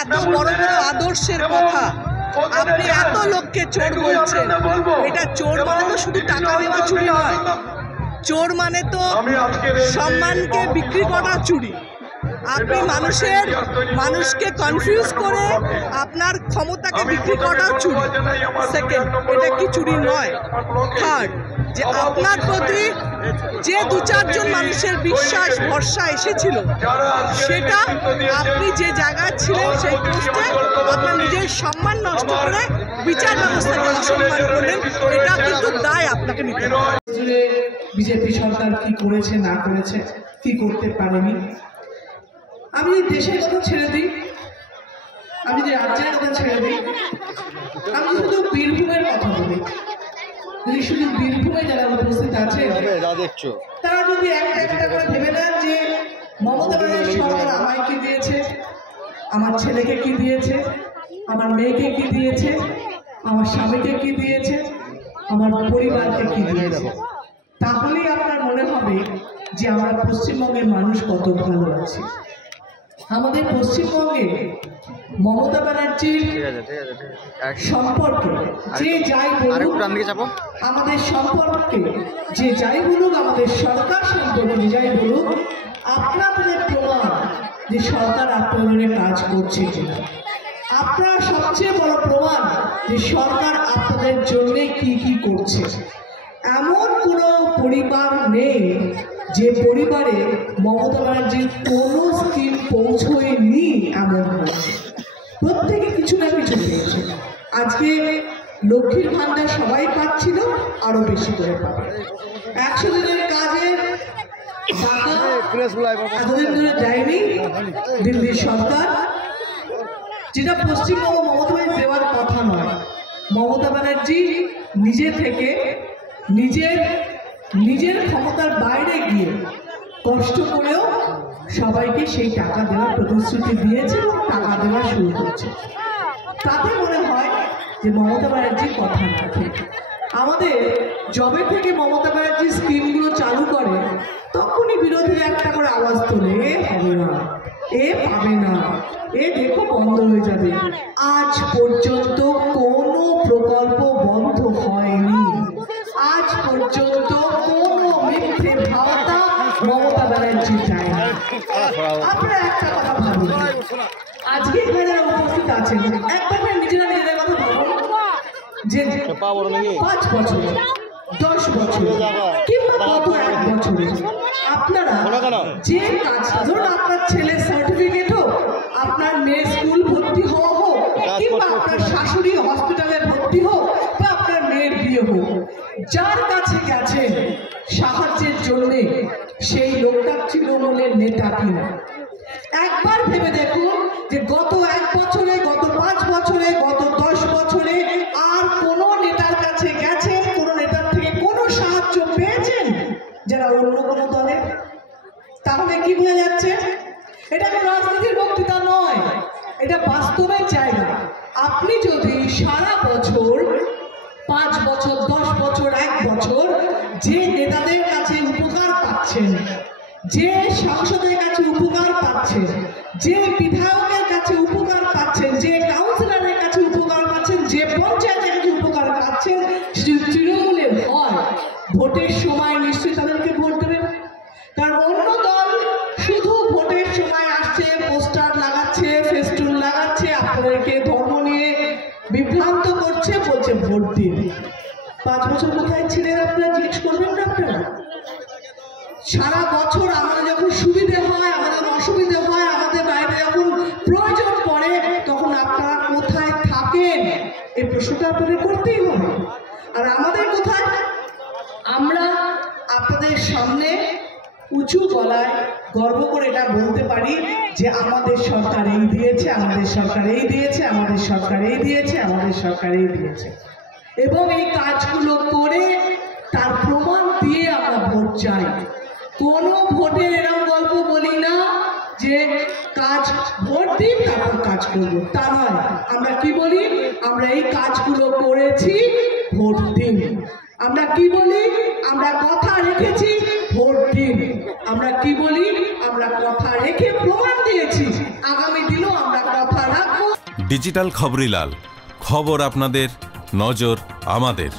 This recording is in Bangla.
এত বড় বড় আদর্শের কথা, আপনি এত লোককে চোর বলছেন। এটা চোর মানে তো শুধু টাকা নেওয়া চুরি নয়, চোর মানে তো সম্মানকে বিক্রি করা চুরি। আপনি মানুষকে কনফিউজ করে আপনার ক্ষমতাকে বিক্রি করাও চুরি। সেকেন্ড, এটা কি চুরি নয়? থার্ড, যে আপনার প্রতি যে 2-4 জন মানুষের বিশ্বাস ভরসা এসেছিল, সেটা আপনি যে জায়গায় ছিলেন সেই পোস্টে আপনার নিজের সম্মান নষ্ট করে বিচার ব্যবস্থাকে অসম্মান করলেন। এটা কিন্তু দায় আপনাকে নিতে হবে। বিজেপি সরকার কি করেছে না করেছে, কি করতে পারেনি। আমি দেশের কথা ছেড়ে দিই, আমি যে রাজ্যের কথা ছেড়ে দিই, আমি শুধু বীরভূমের কথা বলি। যদি শুধু বীরভূমে যারা উপস্থিত আছে তারা যদি একটা করে ভেবে নেন যে মমতা ব্যানার্জি সরকার আমায় কি দিয়েছে, আমার ছেলেকে কি দিয়েছে, আমার মেয়েকে কি দিয়েছে, আমার স্বামীকে কি দিয়েছে, আমার পরিবারকে কি দিয়েছে, তাহলেই আপনার মনে হবে যে আমরা পশ্চিমবঙ্গের মানুষ কত ভালো আছি। আমাদের পশ্চিমবঙ্গে মমতা ব্যানার্জির সম্পর্কে যে যাই বলুক, আমাদের সম্পর্কে যে যাই বলুক, আমাদের সরকার সম্পর্কে যে যাই বলুক, আপনাদের প্রমাণ যে সরকার আপনাদের কাজ করছে কিনা। আপনার সবচেয়ে বড় প্রমাণ যে সরকার আপনাদের জন্য কি কি করছে। এমন কোনো পরিবার নেই যে পরিবারে মমতা ব্যানার্জির কোনো স্কিম পৌঁছয়নি। এমন হয়েছে, প্রত্যেকে কিছু না কিছু পেয়েছে। আজকে লক্ষ্মীর ভান্ডার সবাই পাচ্ছিল, আরো বেশি করে পাবে। 100 দিনের কাজের টাকা এতদিন ধরে দেয়নি দিল্লির সরকার, যেটা পশ্চিমবঙ্গ মমতা ব্যানার্জি দেওয়ার কথা নয়। মমতা ব্যানার্জি নিজে থেকে নিজের ক্ষমতার বাইরে গিয়ে কষ্ট করেও সবাইকে সেই টাকা দেওয়ার প্রতিশ্রুতি দিয়েছে এবং টাকা দেওয়া শুরু করছে। তাতে মনে হয় যে মমতা ব্যানার্জির কথা রাখে। আমাদের জবে থেকে মমতা ব্যানার্জি স্কিমগুলো চালু করে, তখনই বিরোধীরা একটা করে আওয়াজ তোলে, এ হবে না, এ পাবে না, এ দেখো বন্ধ হয়ে যাবে। আজ পর্যন্ত কোনো প্রকল্প বন্ধ হয়নি। আজ পর্যন্ত কোনো মিথ্যে ভাবনা মমতা ব্যানার্জি চায় না। আপনারা একটা কথা ভাবুন, আজকে এখানে উপস্থিত আছেন, একবার নিজেরা নিজেদের কথা ভাবুন যে 5 বছর, 10 বছর কিংবা গত 1 বছরে আপনারা যে কাজ, ধরুন আপনার ছেলের সার্টিফিকেট হোক, আপনার মেয়ের স্কুল ভর্তি হওয়া হোক, কিংবা আপনার শাশুড়ি হসপিটালে ভর্তি হোক, বা আপনার মেয়ের বিয়ে হোক, যার কাছে গেছেন সাহায্যের জন্য সেই লোকটা তৃণমূলের নেতা কিনা। একবার ভেবে দেখুন যে গত 1 বছরে, গত 5 বছরে, গত 10 বছরে আর কোন নেতার কাছে গেছেন, কোন নেতার থেকে কোনো সাহায্য পেয়েছেন যারা অন্য কোনো দলের? তাহলে কি বোঝা যাচ্ছে? এটা কোনো রাজনীতির বক্তৃতা নয়, এটা বাস্তবের জায়গা। আপনি যদি সারা বছর, 5 বছর, 10 বছর, 1 বছর যে নেতাদের কাছে উপকার পাচ্ছেন, যে সাংসদের কাছে উপকার পাচ্ছেন, যে বিধায়কের কাছে উপকার পাচ্ছেন, যে কাউন্সিলরের কাছে উপকার পাচ্ছেন, যে পঞ্চায়েতের কাছে উপকার পাচ্ছেন, তৃণমূলের হয়, ভোটের সময় নিশ্চয়ই তাদেরকে ভোট দেবেন। কারণ অন্য দল শুধু ভোটের সময় আসছে, পোস্টার লাগাচ্ছে, ফেস্টুন লাগাচ্ছে, আপনাদেরকে ধর্ম নিয়ে বিভ্রান্ত করছে, বলছে ভোট দিন। 5 বছর কোথায় ছিলেন আপনারা জিজ্ঞেস করবেন না? আপনারা সারা বছর আমাদের যখন সুবিধে হয়, আমাদের অসুবিধে হয়, আমাদের বাইরে যখন প্রয়োজন পড়ে, তখন আপনারা কোথায় থাকেন? এই প্রশ্নটা আপনাদের করতেই হবে। আর আমাদের কোথায়? আমরা আপনাদের সামনে উঁচু গলায় গর্ব করে এটা বলতে পারি যে আমাদের সরকার এই দিয়েছে, আমাদের সরকার এই দিয়েছে, আমাদের সরকার এই দিয়েছে, আমাদের সরকার এই দিয়েছে, এবং এই কাজগুলো করে তার প্রমাণ দিয়ে আমরা ভোট চাই। কোনো ভোটের এরকম গল্প বলি না যে কাজ ভোট দিন তারপর কাজ করবো, তা নয়। আমরা কি বলি? আমরা এই কাজগুলো করেছি, ভোট দিন। আমরা কি বলি? আমরা কথা রেখেছি, ভোট দিন। আমরা কি বলি? আমরা কথা রেখে প্রমাণ দিয়েছি, আগামী দিনও আমরা কথা রাখবো। ডিজিটাল খবরিলাল, খবর আপনাদের, নজর আমাদের।